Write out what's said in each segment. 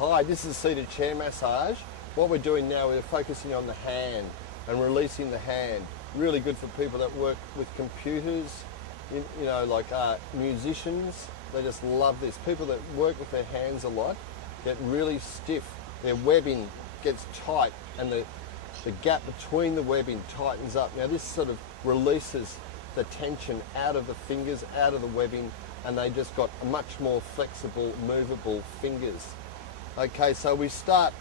Hi, this is seated chair massage. What we're doing now, we're focusing on the hand and releasing the hand. Really good for people that work with computers, like musicians. They just love this. People that work with their hands a lot get really stiff. Their webbing gets tight and the gap between the webbing tightens up. Now this sort of releases the tension out of the fingers, out of the webbing, and they just got much more flexible, movable fingers. Okay, so we start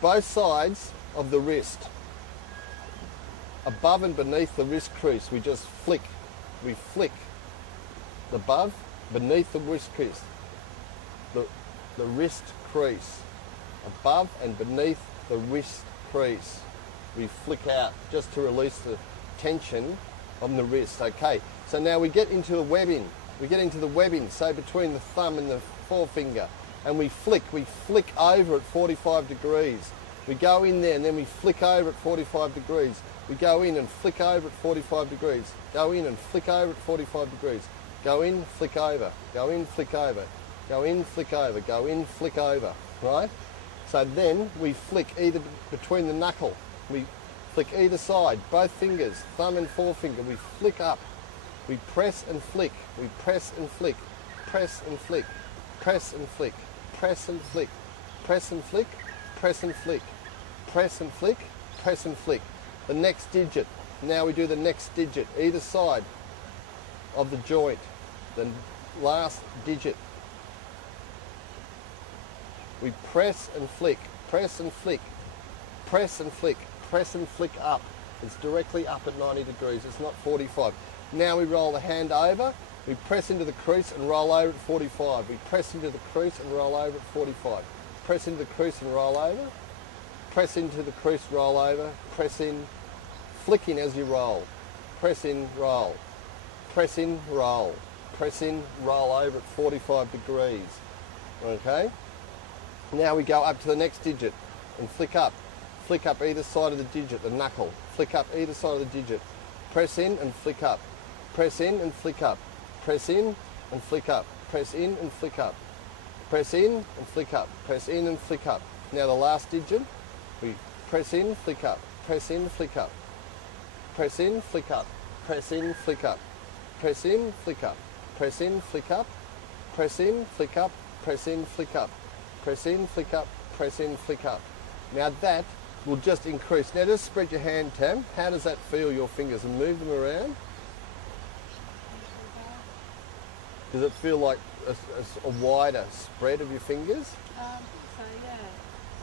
both sides of the wrist. Above and beneath the wrist crease, we just flick. We flick above, beneath the wrist crease. The wrist crease. Above and beneath the wrist crease. We flick out just to release the tension on the wrist. Okay, so now we get into the webbing. We get into the webbing, so between the thumb and the forefinger, and we flick over at 45 degrees. We go in there and then we flick over at 45 degrees. We go in and flick over at 45 degrees. Go in and flick over at 45 degrees. Go in, flick over. Go in, flick over. Go in, flick over. Go in, flick over. Right? So then we flick either between the knuckle. We flick either side, both fingers, thumb and forefinger. We flick up. We press and flick. We press and flick. Press and flick. Press and flick. Press and flick. Press and flick. Press and flick. Press and flick. Press and flick. The next digit. Now we do the next digit, either side of the joint. The last digit. We press and flick. Press and flick. Press and flick. Press and flick up. It's directly up at 90 degrees. It's not 45. Now we roll the hand over. We press into the crease and roll over at 45. We press into the crease and roll over at 45. Press into the crease and roll over. Press into the crease, roll over. Press in, flicking as you roll. Press in, roll. Press in, roll. Press in, roll over at 45 degrees. Okay? Now we go up to the next digit and flick up. Flick up either side of the digit, the knuckle. Flick up either side of the digit. Press in and flick up. Press in and flick up. Press in and flick up. Press in and flick up. Press in and flick up. Press in and flick up. Now the last digit, we press in, flick up. Press in, flick up. Press in, flick up. Press in, flick up. Press in, flick up. Press in, flick up. Press in, flick up. Press in, flick up. Press in, flick up. Press in, flick up. Now that will just increase. Now just spread your hand, Tam. How does that feel, your fingers? And move them around. Does it feel like a wider spread of your fingers? So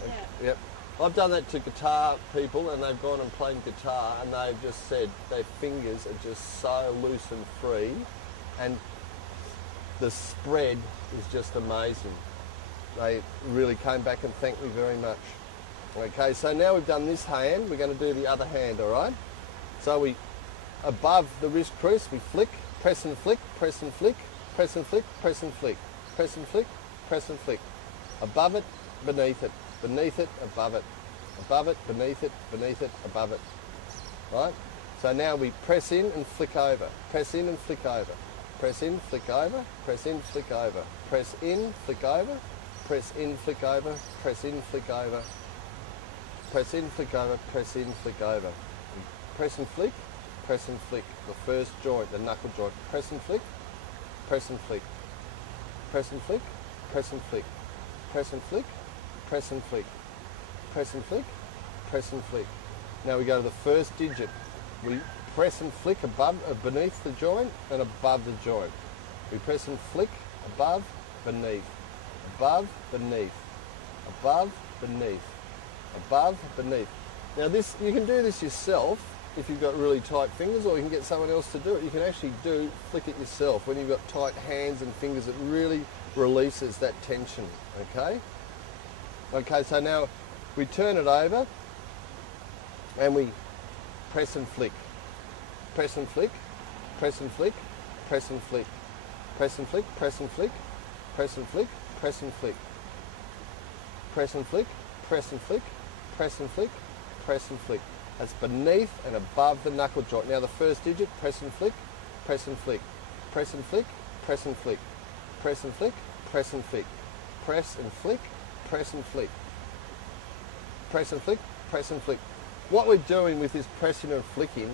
yeah. Yep. I've done that to guitar people, and they've gone and played guitar, and they've just said their fingers are just so loose and free, and the spread is just amazing. They really came back and thanked me very much. Okay, so now we've done this hand, we're going to do the other hand, all right? So we, above the wrist crease, we flick, press and flick, press and flick, press and flick, press and flick, press and flick, press and flick. Above it, beneath it, above it, beneath it, above it. Right? So now we press in and flick over, press in and flick over, press in, flick over, press in, flick over, press in, flick over, press in, flick over, press in, flick over, press in, flick over, press in, flick over. Press and flick, press and flick. The first joint, the knuckle joint, press and flick, press and flick, press and flick, press and flick, press and flick, press and flick, press and flick, press and flick. Now we go to the first digit. We press and flick above, beneath the joint and above the joint. We press and flick above, beneath, above, beneath, above, beneath, above, beneath. Now this, you can do this yourself if you've got really tight fingers, or you can get someone else to do it. You can actually flick it yourself when you've got tight hands and fingers. It really releases that tension, okay? Okay, so now we turn it over and we press and flick. Press and flick, press and flick, press and flick, press and flick, press and flick, press and flick, press and flick, press and flick, press and flick, press and flick, press and flick. That's beneath and above the knuckle joint. Now the first digit, press and flick, press and flick, press and flick, press and flick, press and flick, press and flick, press and flick, press and flick. Press and flick, press and flick. What we're doing with this pressing and flicking,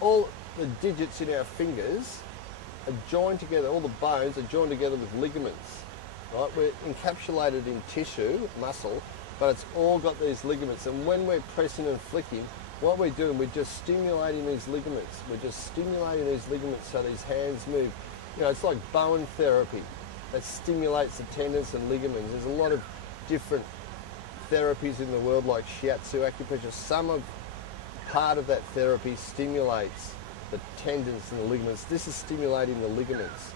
all the digits in our fingers are joined together, all the bones are joined together with ligaments. Right? We're encapsulated in tissue, muscle, but it's all got these ligaments. And when we're pressing and flicking, what we're doing, we're just stimulating these ligaments. We're just stimulating these ligaments so these hands move. You know, it's like bone therapy. That stimulates the tendons and ligaments. There's a lot of different therapies in the world, like shiatsu acupressure. Some of part of that therapy stimulates the tendons and the ligaments. This is stimulating the ligaments.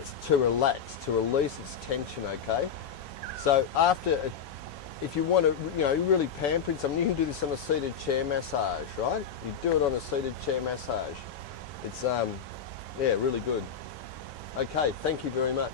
It's to relax, to release its tension, okay? So if you want to, really pampering something, you can do this on a seated chair massage, right? You do it on a seated chair massage. It's, really good. Okay, thank you very much.